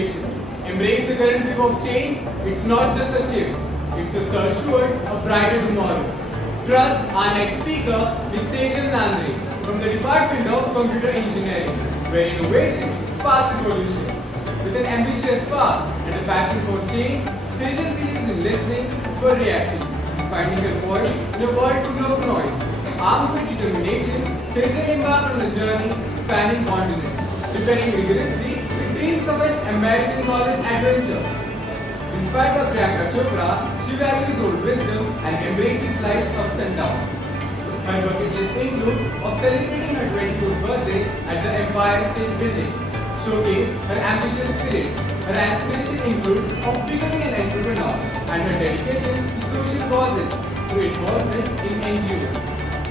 innovation. Embrace the current wave of change. It's not just a shift, it's a surge towards a brighter tomorrow. Trust our next speaker, Ms. Sejal Nandre, from the Department of Computer Engineering, where innovation sparks revolution. With an ambitious spark and a passion for change, Sejal believes in listening before reacting, finding her voice in a world full of noise. Armed with determination, Sejal embarked on a journey spanning continents, preparing rigorously with dreams of an American college adventure. Inspired by Priyanka Chopra, she values old wisdom and embraces life's ups and downs. Her bucket list includes of celebrating her 24th birthday at the Empire State Building, showcase her ambitious spirit. Her aspiration includes of becoming an entrepreneur and her dedication to social causes through involvement in NGOs.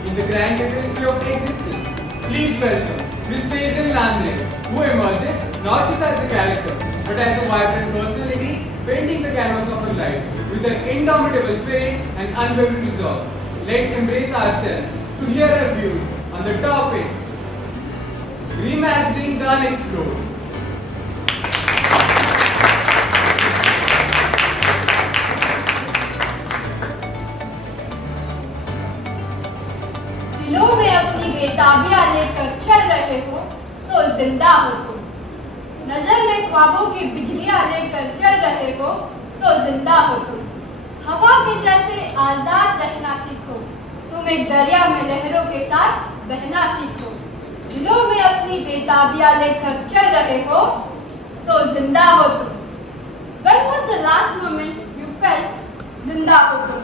In the grand tapestry of existence, please welcome Ms. Sejal Nandre, who emerges not just as a character, but as a vibrant personality, painting the canvas of her life with an indomitable spirit and unwavering resolve. Let's embrace ourselves to hear her views on the topic, Reimagining the Unexplored. दिलों में अपनी बेताबियां लेकर चल रहे हो तो जिंदा हो तुम। नजर में ख्वाबों की बिजलियां लेकर चल रहे हो तो जिंदा हो तुम। हवा के जैसे आजाद रहना सीखो, तुम एक दरिया में लहरों के साथ बहना सीखो। दिलों में अपनी बेताबियां लेकर चल रहे हो तो जिंदा हो तुम। When was the last moment you felt जिंदा हो तुम?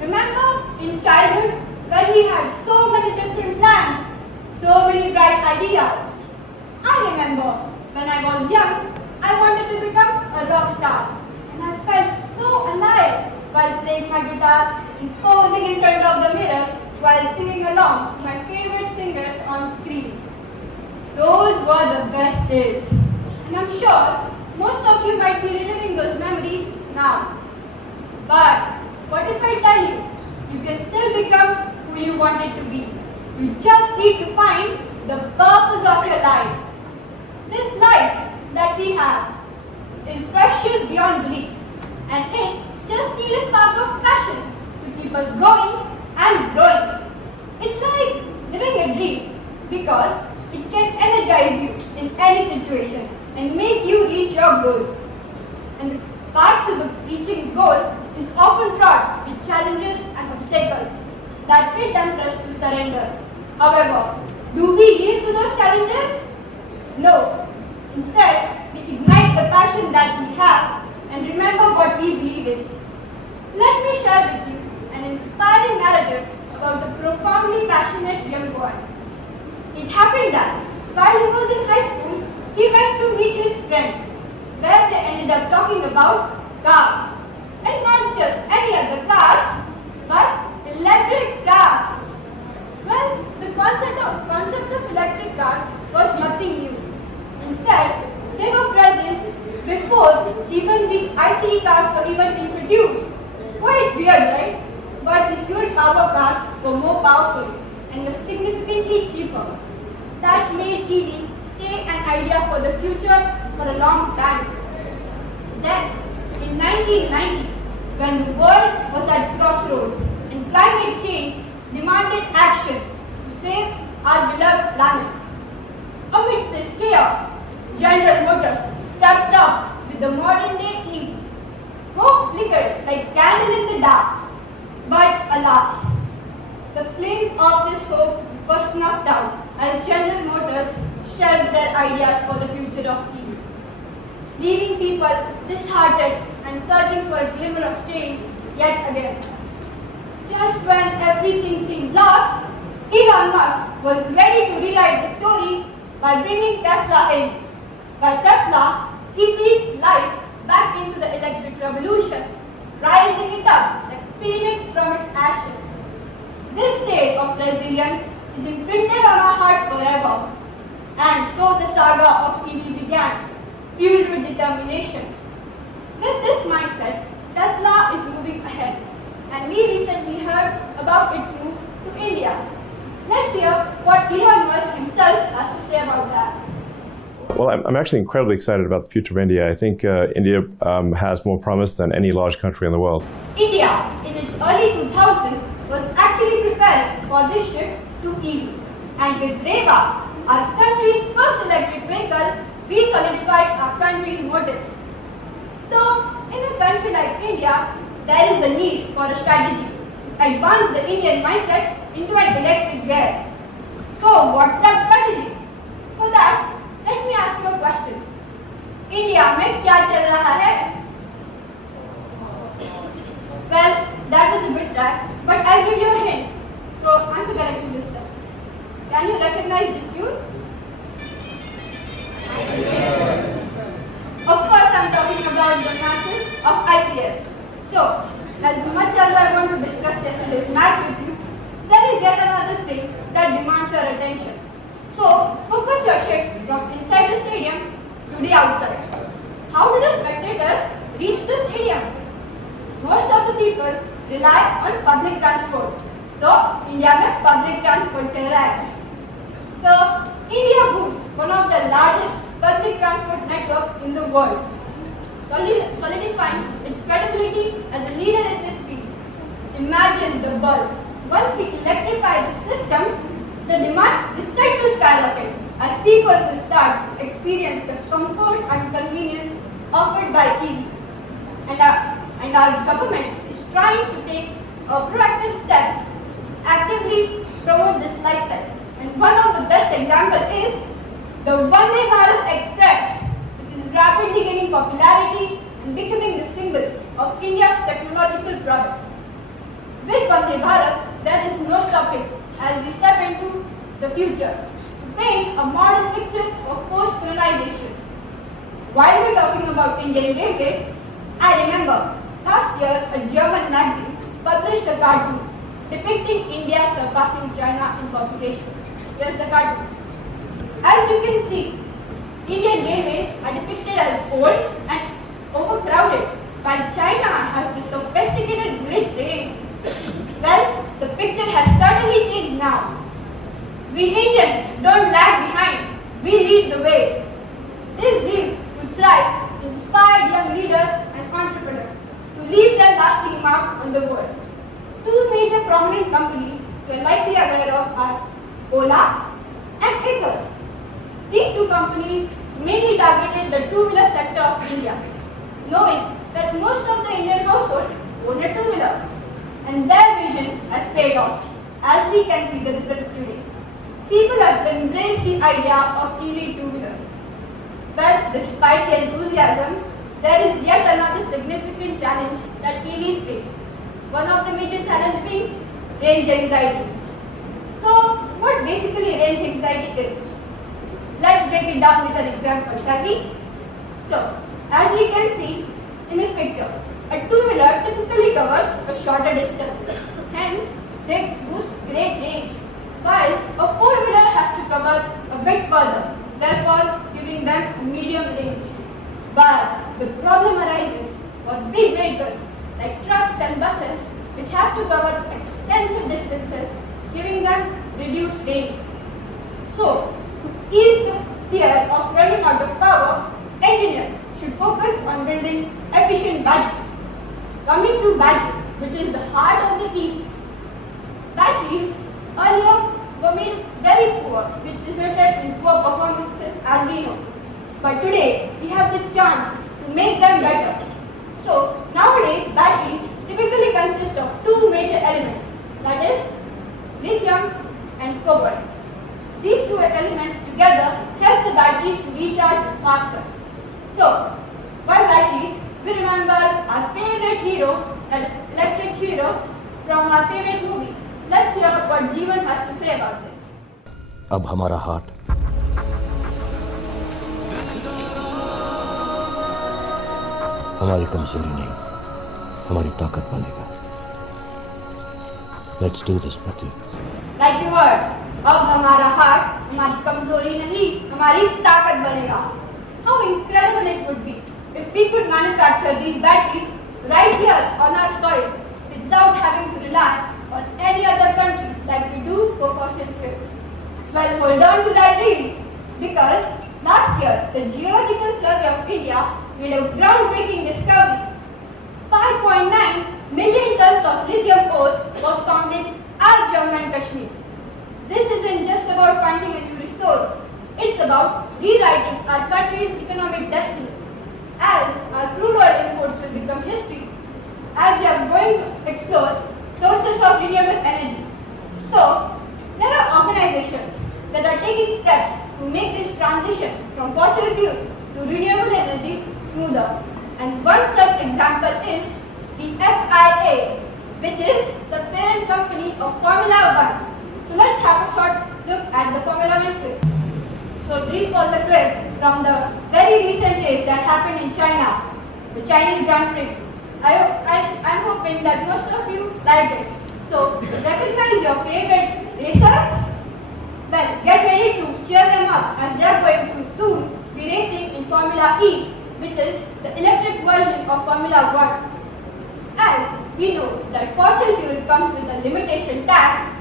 Remember in childhood when we had so many different plans, so many bright ideas. I remember when I was young, I wanted to become a rock star, and I felt so alive while playing my guitar and posing in front of the mirror while singing along to my favorite singers on screen. Those were the best days, and I'm sure most of you might be reliving those memories now. But what if I tell you, you can still become who you wanted to be? You just need to find the purpose of your life. This life that we have is precious beyond belief, and it just needs a spark of passion to keep us going and growing. It's like living a dream because it can energize you in any situation and make you reach your goal. And the path to the reaching goal is often fraught with challenges and obstacles that may tempt us to surrender. However, do we yield to those challenges? No. Instead, we ignite the passion that we have and remember what we believe in. Let me share with you an inspiring narrative about a profoundly passionate young boy. It happened that while he was in high school, he went to meet his friends, where they ended up talking about cars. And not just any other cars, but electric cars. Well, the concept of electric cars was nothing new. Instead, they were present before even the ICE cars were even introduced. Quite weird, right? But the fuel power cars were more powerful and were significantly cheaper. That made EV stay an idea for the future for a long time. Then, in 1990, when the world was at crossroads and climate change demanded actions to save our beloved planet. Amidst this chaos, General Motors stepped up with the modern day EV. Hope flickered like candle in the dark. But alas, the flames of this hope were snuffed out as General Motors shelved their ideas for the future of EV, leaving people disheartened and searching for a glimmer of change yet again. Just when everything seemed lost, Elon Musk was ready to rewrite the story by bringing Tesla in. By Tesla, he breathed life back into the electric revolution, rising it up like phoenix from its ashes. This state of resilience is imprinted on our hearts forever. And so the saga of EV began, fueled with determination. With this mindset, Tesla is moving ahead, and we recently heard about its move to India. Let's hear what Elon Musk himself has to say about that. Well, I'm actually incredibly excited about the future of India. I think India has more promise than any large country in the world. India, in its early 2000s, was actually preparing for this shift to EV. And with Reva, our country's first electric vehicle, we solidified our country's motives. So, in a country like India, there is a need for a strategy to advance the Indian mindset into an electric gear. So, what's that strategy? For that, let me ask you a question. India में क्या चल रहा है? Well, that was a bit dry, but I'll give you a hint. So answer correctly this time. Can you recognize this tune? Yes. Of course, I'm talking about the matches of IPL. So, as much as I want to discuss yesterday's match with you, there is yet another thing that demands your attention. So, focus your shift from inside the stadium to the outside. How do the spectators reach the stadium? Most of the people rely on public transport. So, India में public transport चल रहा है. So, India boasts one of the largest public transport network in the world, solidifying its credibility as a leader in this field. Imagine the buzz. Once we electrify the system, the demand is set to skyrocket as people will start to experience the comfort and convenience offered by EV. And our government is trying to take proactive steps to actively promote this lifestyle. And one of the best examples is the Vande Bharat Express, which is rapidly gaining popularity and becoming the symbol of India's technological prowess. With Vande Bharat, there is no stopping as we step into the future to paint a model picture of post-colonization. While we're talking about Indian railways, I remember last year a German magazine published a cartoon depicting India surpassing China in population. Here's the cartoon. As you can see, Indian railways are depicted as old and overcrowded, while China has this sophisticated grid train. Well, the picture has certainly changed now. We Indians don't lag behind, we lead the way. This zeal to thrive inspired young leaders and entrepreneurs to leave their lasting mark on the world. Two major prominent companies you are likely aware of are Ola and Ather. These two companies mainly targeted the two-wheeler sector of India, knowing that most of the Indian household own a two-wheeler. And their vision has paid off, as we can see the results today. People have embraced the idea of EV two-wheelers. Well, despite the enthusiasm, there is yet another significant challenge that EVs face. One of the major challenges being range anxiety. So, what basically range anxiety is? Let's break it down with an example, shall we? So, as we can see in this picture, a two-wheeler typically covers a shorter distance. Hence, they boost great range, while a four-wheeler has to cover a bit further, therefore giving them a medium range. But the problem arises for big vehicles like trucks and buses, which have to cover extensive distances, giving them reduced range. So, to ease the fear of running out of power, engineers should focus on building efficient batteries. Coming to batteries, which is the heart of the key, batteries earlier were made very poor, which resulted in poor performances as we know. But today, we have the chance to make them better. So, nowadays, batteries typically consist of two major elements, that is, lithium and cobalt. These two elements together help the batteries to recharge faster. So, while batteries, we remember our favorite hero, that is electric hero, from our favorite movie. Let's hear what Jeevan has to say about this. अब हमारा heart हमारी कमजोरी नहीं, हमारी ताकत बनेगा. Let's do this, Pratik. Like you heard, अब हमारा हार्ट हमारी कमजोरी नहीं, हमारी ताकत बनेगा. How incredible it would be if we could manufacture these batteries right here on our soil without having to rely on any other countries like we do for fossil fuels. Well, hold on to that dreams, because Last year, the Geological Survey of India made a groundbreaking discovery. 5.9 million tons of lithium ore was found in our Jammu and Kashmir. This isn't just about finding a new resource, it's about rewriting our country's economic destiny. As our crude oil imports will become history, as we are going to explore sources of renewable energy. So, there are organizations that are taking steps to make this transition from fossil fuel to renewable energy smoother. And one such example is the FIA, which is the parent company of Formula One. So let's have a short look at the Formula One clip. So this was a clip from the very recent race that happened in China, the Chinese Grand Prix. I'm hoping that most of you like it. So recognize your favorite racers? Well, get ready to cheer them up as they are going to soon be racing in Formula E, which is the electric version of Formula One. As we know that fossil fuel comes with a limitation tag,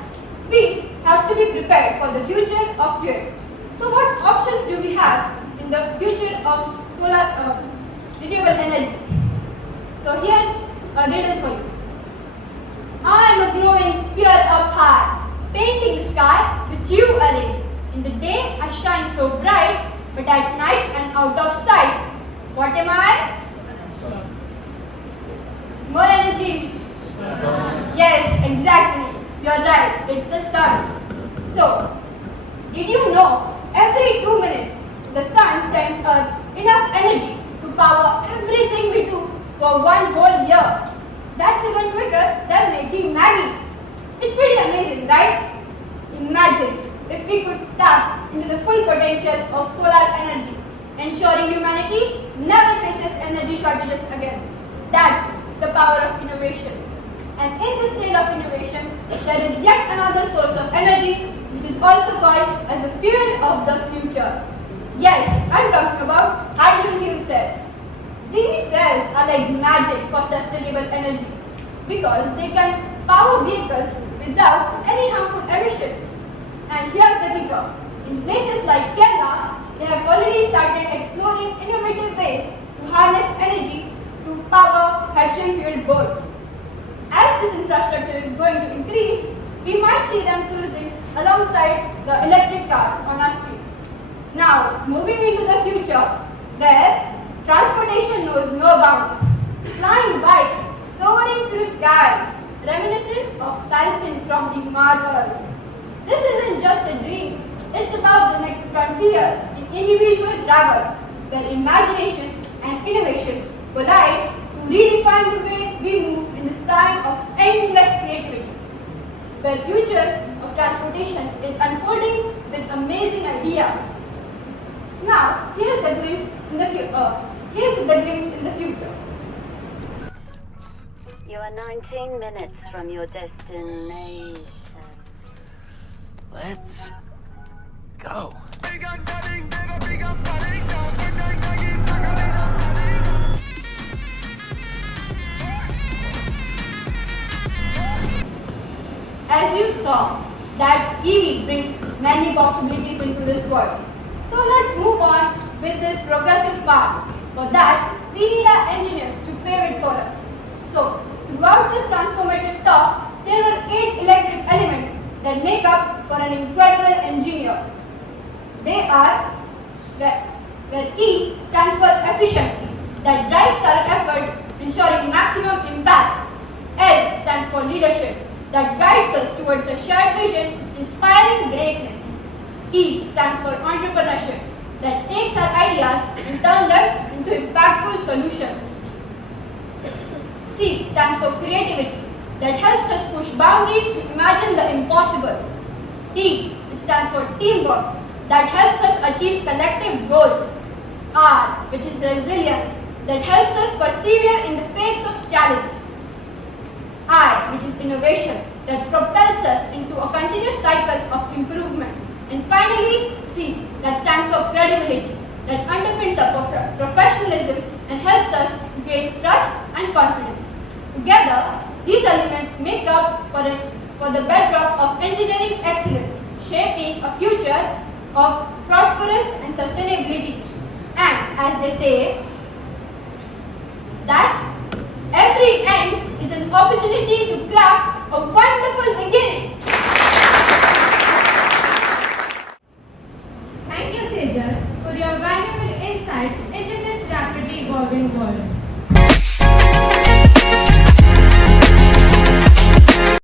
we have to be prepared for the future of fuel. So what options do we have in the future of solar renewable energy? So here's a riddle for you. I am a glowing sphere up high, painting sky with you array. In the day I shine so bright, but at night I'm out of sight. What am I? More energy. Yes, exactly. You're right. It's the sun. So, did you know every 2 minutes the sun sends Earth enough energy to power everything we do for one whole year? That's even quicker than making Maggie. It's pretty amazing, right? Imagine if we could tap into the full potential of solar energy, ensuring humanity never faces energy shortages again. That's the power of innovation. And in this state of innovation, there is yet another source of energy which is also called as the fuel of the future. Yes, I'm talking about hydrogen fuel cells. These cells are like magic for sustainable energy because they can power vehicles without any harmful emission. And here's the kicker. In places like Kerala, they have already started exploring innovative ways to harness energy to power hydrogen-fueled boats. As this infrastructure is going to increase, we might see them cruising alongside the electric cars on our street. Now, moving into the future, where transportation knows no bounds. Flying bikes soaring through skies, reminiscent of Falcon from the Marvel. This isn't just a dream, it's about the next frontier in individual travel, where imagination and innovation collide to redefine the way we move in this time of endless creativity, where future of transportation is unfolding with amazing ideas. Now, here's the glimpse in the future. You are 19 minutes from your destination. Let's go. As you saw, that EV brings many possibilities into this world. So let's move on with this progressive path. For that, we need our engineers to pave it for us. So, throughout this transformative talk, there are 8 electric elements that make up for an incredible engineer. They are where E stands for efficiency, that drives our efforts, ensuring maximum impact. L stands for leadership, that guides us towards a shared vision, inspiring greatness. E stands for entrepreneurship, that takes our ideas and turns them into impactful solutions. C stands for creativity, that helps us push boundaries to imagine the impossible. T, which stands for teamwork, that helps us achieve collective goals. R, which is resilience, that helps us persevere in the face of challenge. I, which is innovation, that propels us into a continuous cycle of improvement. And finally, C, that stands for credibility, that underpins our professionalism and helps us gain trust and confidence. Together, these elements make up for the bedrock of engineering excellence, shaping a future of prosperous and sustainability. And as they say, that every end is an opportunity to craft a wonderful beginning.